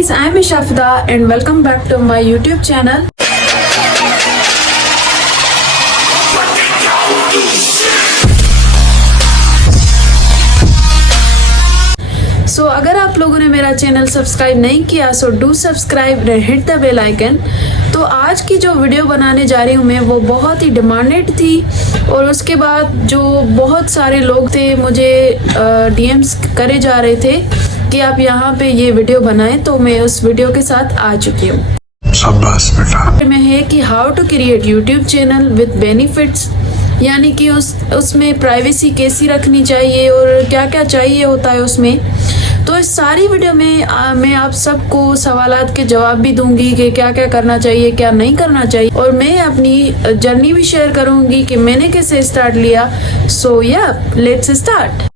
guys, I am Ishafida and welcome back to my YouTube channel. सो अगर आप लोगों ने मेरा चैनल सब्सक्राइब नहीं किया so do subscribe and hit the bell icon. तो आज की जो वीडियो बनाने जा रही हूँ मैं वो बहुत ही डिमांडेड थी और उसके बाद जो बहुत सारे लोग थे मुझे डीएम्स करे जा रहे थे कि आप यहाँ पे ये वीडियो बनाएं, तो मैं उस वीडियो के साथ आ चुकी हूँ। शाबाश बेटा। में है कि how to create YouTube channel with benefits, यानी कि उसमें प्राइवेसी कैसी रखनी चाहिए और क्या क्या चाहिए होता है उसमें। तो इस सारी वीडियो में मैं आप सबको सवालात के जवाब भी दूंगी कि क्या क्या करना चाहिए क्या नहीं करना चाहिए, और मैं अपनी जर्नी भी शेयर करूंगी कि मैंने कैसे स्टार्ट लिया। सो या let's start.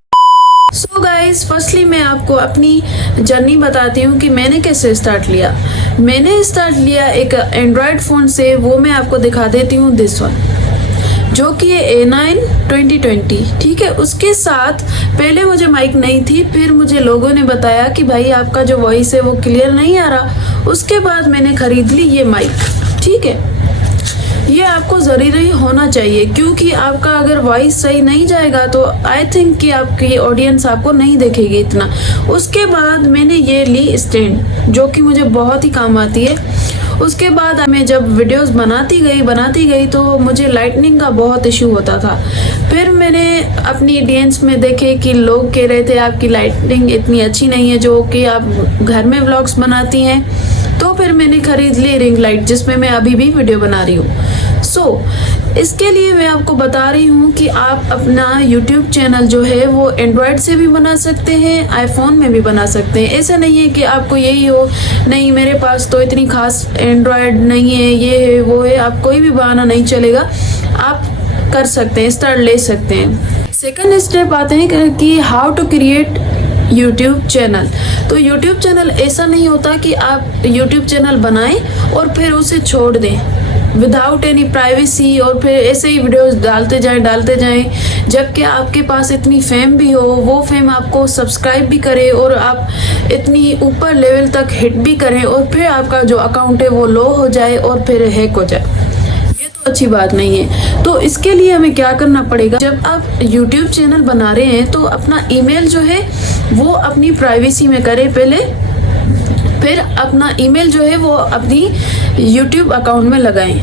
So guys, firstly मैं आपको अपनी जर्नी बताती हूँ कि मैंने कैसे स्टार्ट लिया। मैंने स्टार्ट लिया एक एंड्रॉयड फ़ोन से, वो मैं आपको दिखा देती हूँ, दिस वन, जो कि है A9 2020। ठीक है, उसके साथ पहले मुझे माइक नहीं थी, फिर मुझे लोगों ने बताया कि भाई आपका जो वॉइस है वो क्लियर नहीं आ रहा। उसके बाद मैंने खरीद ली ये माइक। ठीक है, ये आपको ज़रूरी होना चाहिए क्योंकि आपका अगर वॉइस सही नहीं जाएगा तो आई थिंक कि आपकी ऑडियंस आपको नहीं देखेगी इतना। उसके बाद मैंने ये ली स्टैंड, जो कि मुझे बहुत ही काम आती है। उसके बाद मैं जब वीडियोस बनाती गई तो मुझे लाइटनिंग का बहुत इशू होता था। फिर मैंने अपनी ऑडियंस में देखे कि लोग कह रहे थे आपकी लाइटनिंग इतनी अच्छी नहीं है जो कि आप घर में व्लॉग्स बनाती हैं। तो फिर मैंने खरीद ली रिंग लाइट, जिसमें मैं अभी भी वीडियो बना रही हूँ। सो इसके लिए मैं आपको बता रही हूँ कि आप अपना YouTube चैनल जो है वो एंड्रॉयड से भी बना सकते हैं, आईफोन में भी बना सकते हैं। ऐसा नहीं है कि आपको यही हो, नहीं मेरे पास तो इतनी खास एंड्रॉयड नहीं है, ये है वो है, आप कोई भी बहाना नहीं चलेगा, आप कर सकते हैं, स्टार्ट ले सकते हैं। सेकंड स्टेप आते हैं कि how to create YouTube channel. तो यूट्यूब चैनल ऐसा नहीं होता कि आप यूट्यूब चैनल बनाएं और फिर उसे छोड़ दें विदाउट एनी प्राइवेसी और फिर ऐसे ही वीडियोस डालते जाएं, जबकि आपके पास इतनी फेम भी हो, वो फेम आपको सब्सक्राइब भी करे और आप इतनी ऊपर लेवल तक हिट भी करें और फिर आपका जो अकाउंट है वो लो हो जाए और फिर हैक हो जाए। ये तो अच्छी बात नहीं है। तो इसके लिए हमें क्या करना पड़ेगा, जब आप YouTube चैनल बना रहे हैं तो अपना ईमेल जो है वो अपनी प्राइवेसी में करें पहले, फिर अपना ईमेल जो है वो अपनी YouTube अकाउंट में लगाएं,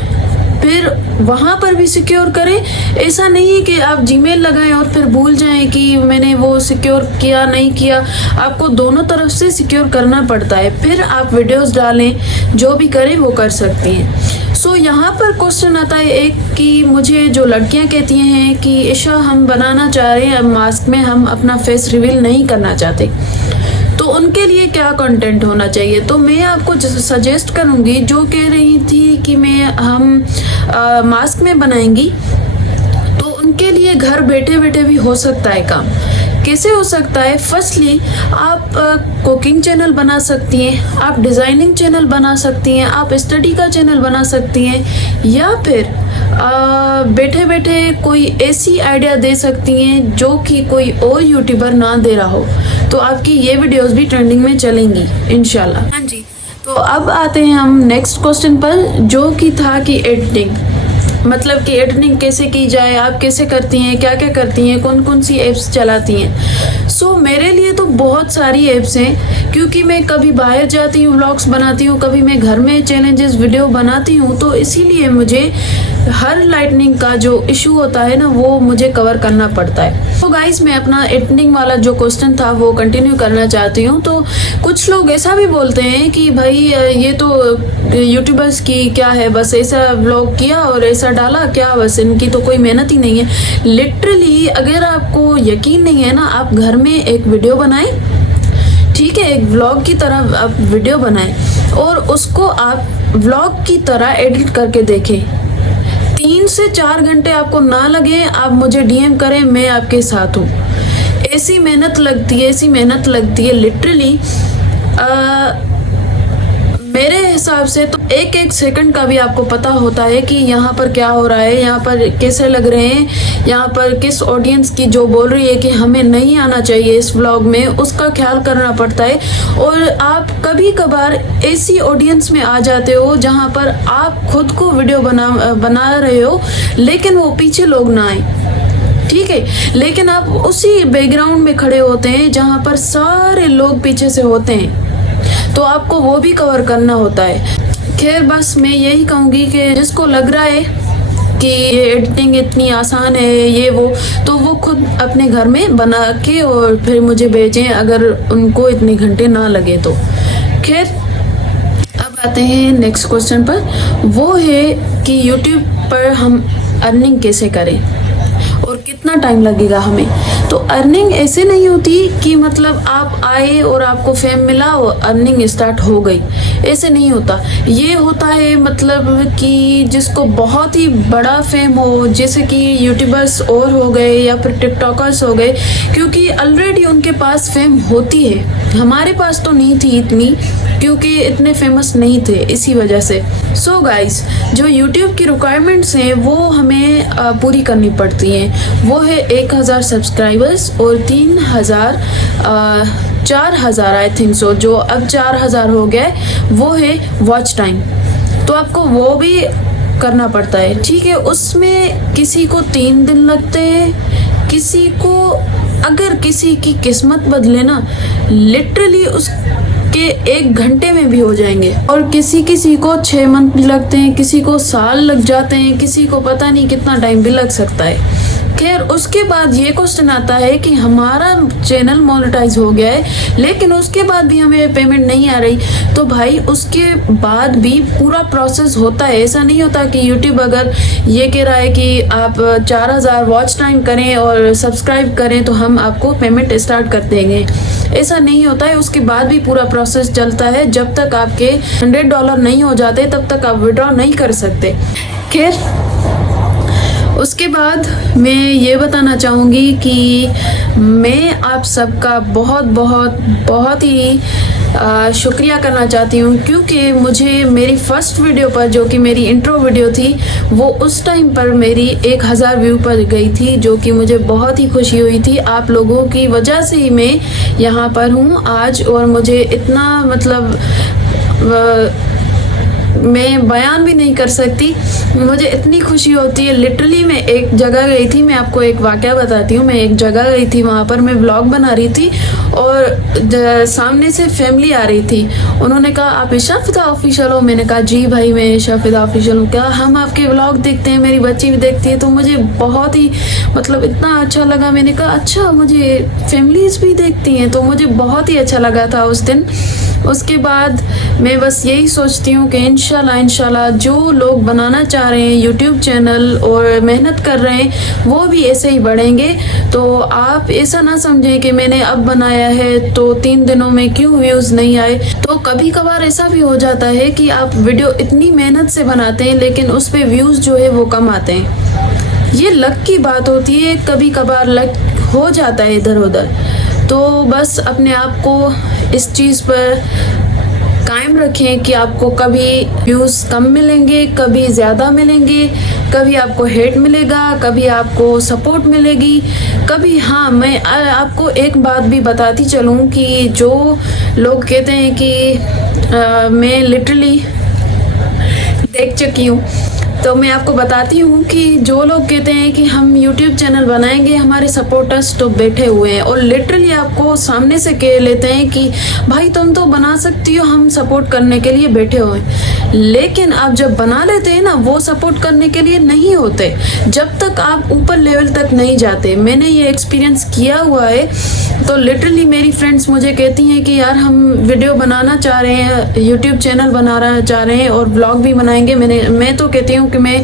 फिर वहाँ पर भी सिक्योर करें। ऐसा नहीं है कि आप जीमेल लगाएं और फिर भूल जाएं कि मैंने वो सिक्योर किया नहीं किया। आपको दोनों तरफ से सिक्योर करना पड़ता है, फिर आप वीडियोस डालें, जो भी करें वो कर सकती हैं। सो यहाँ पर क्वेश्चन आता है एक कि मुझे जो लड़कियाँ कहती हैं कि ईशा हम बनाना चाह रहे हैं मास्क में, हम अपना फेस रिवील नहीं करना चाहते, तो उनके लिए क्या कंटेंट होना चाहिए। तो मैं आपको सजेस्ट करूंगी, जो कह रही थी कि हम मास्क में बनाएंगी, तो उनके लिए घर बैठे बैठे भी हो सकता है काम। कैसे हो सकता है? फर्स्टली आप कुकिंग चैनल बना सकती हैं, आप डिज़ाइनिंग चैनल बना सकती हैं, आप स्टडी का चैनल बना सकती हैं, या फिर बैठे बैठे कोई ऐसी आइडिया दे सकती हैं जो कि कोई और यूट्यूबर ना दे रहा हो, तो आपकी ये वीडियोस भी ट्रेंडिंग में चलेंगी इंशाल्लाह। हाँ जी, तो अब आते हैं हम नेक्स्ट क्वेश्चन पर, जो कि था कि एडिटिंग, मतलब कि एडिटिंग कैसे की जाए, आप कैसे करती हैं, क्या क्या करती हैं, कौन कौन सी ऐप्स चलाती हैं। सो मेरे लिए तो बहुत सारी ऐप्स हैं, क्योंकि मैं कभी बाहर जाती हूँ व्लॉग्स बनाती हूँ, कभी मैं घर में चैलेंजेस वीडियो बनाती हूँ, तो इसीलिए मुझे हर लाइटनिंग का जो इशू होता है ना वो मुझे कवर करना पड़ता है। तो गाइस, मैं अपना एडिटिंग वाला जो क्वेश्चन था वो कंटिन्यू करना चाहती हूँ। तो कुछ लोग ऐसा भी बोलते हैं कि भाई ये तो यूट्यूबर्स की क्या है, बस ऐसा व्लॉग किया और ऐसा डाला क्या, बस इनकी तो कोई मेहनत ही नहीं है। लिटरली अगर आपको यकीन नहीं है ना, आप घर में एक वीडियो बनाएं, ठीक है, एक व्लॉग की तरह आप वीडियो बनाएं और उसको आप व्लॉग की तरह एडिट करके देखें। 3 से 4 घंटे आपको ना लगे, आप मुझे डीएम करें, मैं आपके साथ हूँ। ऐसी मेहनत लगती है लिटरली। मेरे हिसाब से तो एक एक सेकंड का भी आपको पता होता है कि यहाँ पर क्या हो रहा है, यहाँ पर कैसे लग रहे हैं, यहाँ पर किस ऑडियंस की जो बोल रही है कि हमें नहीं आना चाहिए इस व्लॉग में, उसका ख्याल करना पड़ता है। और आप कभी कभार ऐसी ऑडियंस में आ जाते हो जहाँ पर आप खुद को वीडियो बना रहे हो लेकिन वो पीछे लोग ना आए, ठीक है, लेकिन आप उसी बैकग्राउंड में खड़े होते हैं जहाँ पर सारे लोग पीछे से होते हैं, तो आपको वो भी कवर करना होता है। खैर बस मैं यही कहूँगी कि जिसको लग रहा है कि ये एडिटिंग इतनी आसान है ये वो, तो वो खुद अपने घर में बना के और फिर मुझे भेजें अगर उनको इतने घंटे ना लगे तो। खैर अब आते हैं नेक्स्ट क्वेश्चन पर, वो है कि यूट्यूब पर हम अर्निंग कैसे करें और कितना टाइम लगेगा हमें। तो अर्निंग ऐसे नहीं होती कि मतलब आप आए और आपको फेम मिला और अर्निंग स्टार्ट हो गई, ऐसे नहीं होता। ये होता है मतलब कि जिसको बहुत ही बड़ा फेम हो, जैसे कि यूट्यूबर्स और हो गए या फिर टिकटॉकर्स हो गए, क्योंकि ऑलरेडी उनके पास फेम होती है। हमारे पास तो नहीं थी इतनी, क्योंकि इतने फेमस नहीं थे, इसी वजह से। सो गाइस, जो यूट्यूब की रिक्वायरमेंट्स हैं वो हमें पूरी करनी पड़ती हैं। वो है 1000 सब्सक्राइबर्स और 4000 आई थिंक सो, जो अब 4000 हो गया है, वो है वॉच टाइम। तो आपको वो भी करना पड़ता है, ठीक है। उसमें किसी को 3 दिन लगते हैं, किसी को, अगर किसी की किस्मत बदले ना, लिटरली उसके 1 घंटे में भी हो जाएंगे। और किसी किसी को 6 मंथ भी लगते हैं, किसी को साल लग जाते हैं, किसी को पता नहीं कितना टाइम भी लग सकता है। खैर उसके बाद ये क्वेश्चन आता है कि हमारा चैनल मोनेटाइज हो गया है लेकिन उसके बाद भी हमें पेमेंट नहीं आ रही। तो भाई उसके बाद भी पूरा प्रोसेस होता है, ऐसा नहीं होता कि यूट्यूब अगर ये कह रहा है कि आप 4000 वॉच टाइम करें और सब्सक्राइब करें तो हम आपको पेमेंट स्टार्ट कर देंगे, ऐसा नहीं होता है। उसके बाद भी पूरा प्रोसेस चलता है, जब तक आपके $100 नहीं हो जाते तब तक आप विड्रॉ नहीं कर सकते। खैर उसके बाद मैं ये बताना चाहूँगी कि मैं आप सबका बहुत ही शुक्रिया करना चाहती हूँ, क्योंकि मुझे मेरी फर्स्ट वीडियो पर, जो कि मेरी इंट्रो वीडियो थी, वो उस टाइम पर मेरी 1000 व्यू पर गई थी, जो कि मुझे बहुत ही खुशी हुई थी। आप लोगों की वजह से ही मैं यहाँ पर हूँ आज, और मुझे इतना मतलब मैं बयान भी नहीं कर सकती, मुझे इतनी खुशी होती है। लिटरली मैं एक जगह गई थी, मैं आपको एक वाकया बताती हूँ। मैं एक जगह गई थी, वहाँ पर मैं व्लॉग बना रही थी और सामने से फैमिली आ रही थी। उन्होंने कहा आप ईशा फिदा ऑफिशियल हो? मैंने कहा जी भाई मैं ईशा फिदा ऑफिशियल हूँ। क्या हम आपके व्लॉग देखते हैं, मेरी बच्ची भी देखती है। तो मुझे बहुत ही मतलब इतना अच्छा लगा। मैंने कहा अच्छा मुझे फैमिलीज भी देखती हैं, तो मुझे बहुत ही अच्छा लगा था उस दिन। उसके बाद मैं बस यही सोचती हूँ कि इंशाल्लाह जो लोग बनाना चाह रहे हैं यूट्यूब चैनल और मेहनत कर रहे हैं वो भी ऐसे ही बढ़ेंगे। तो आप ऐसा ना समझें कि मैंने अब बनाया है तो 3 दिनों में क्यों व्यूज़ नहीं आए। तो कभी कभार ऐसा भी हो जाता है कि आप वीडियो इतनी मेहनत से बनाते हैं लेकिन उस पर व्यूज़ जो है वो कम आते हैं। ये लक की बात होती है, कभी कभार लक हो जाता है इधर उधर। तो बस अपने आप को इस चीज़ पर कायम रखें कि आपको कभी व्यूज़ कम मिलेंगे, कभी ज़्यादा मिलेंगे, कभी आपको हेट मिलेगा, कभी आपको सपोर्ट मिलेगी, कभी। हाँ, मैं आपको एक बात भी बताती चलूँ कि जो लोग कहते हैं कि मैं लिटरली देख चुकी हूँ, तो मैं आपको बताती हूँ कि जो लोग कहते हैं कि हम YouTube चैनल बनाएंगे, हमारे सपोर्टर्स तो बैठे हुए हैं और लिटरली आपको सामने से कह लेते हैं कि भाई तुम तो बना सकती हो, हम सपोर्ट करने के लिए बैठे हुए हैं। लेकिन आप जब बना लेते हैं ना, वो सपोर्ट करने के लिए नहीं होते जब तक आप ऊपर लेवल तक नहीं जाते। मैंने ये एक्सपीरियंस किया हुआ है। तो लिटरली मेरी फ्रेंड्स मुझे कहती हैं कि यार हम वीडियो बनाना चाह रहे हैं, यूट्यूब चैनल बनाना चाह रहे हैं और ब्लॉग भी बनाएंगे। मैं तो कहती हूँ कि मैं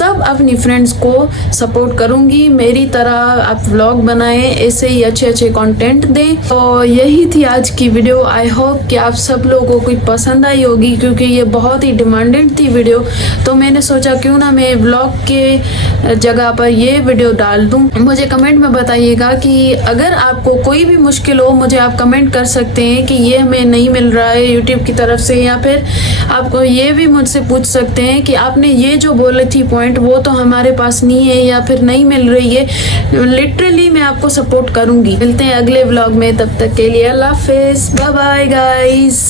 सब अपनी फ्रेंड्स को सपोर्ट करूंगी। मेरी तरह आप व्लॉग बनाएं, ऐसे ही अच्छे अच्छे कंटेंट दें। तो यही थी आज की वीडियो। आई होप कि आप सब लोगों को पसंद आई होगी, क्योंकि ये बहुत ही डिमांडेड थी वीडियो। तो मैंने सोचा क्यों ना मैं व्लॉग के जगह पर ये वीडियो डाल दूं। मुझे कमेंट में बताइएगा कि अगर आपको कोई भी मुश्किल हो, मुझे आप कमेंट कर सकते हैं कि ये हमें नहीं मिल रहा है यूट्यूब की तरफ से, या फिर आपको ये भी मुझसे पूछ सकते हैं कि आपने ये जो बोले थी पॉइंट वो तो हमारे पास नहीं है या फिर नहीं मिल रही है। लिटरली मैं आपको सपोर्ट करूंगी। मिलते हैं अगले व्लॉग में, तब तक के लिए अल्लाह हाफिज़, बाय बाय गाइस।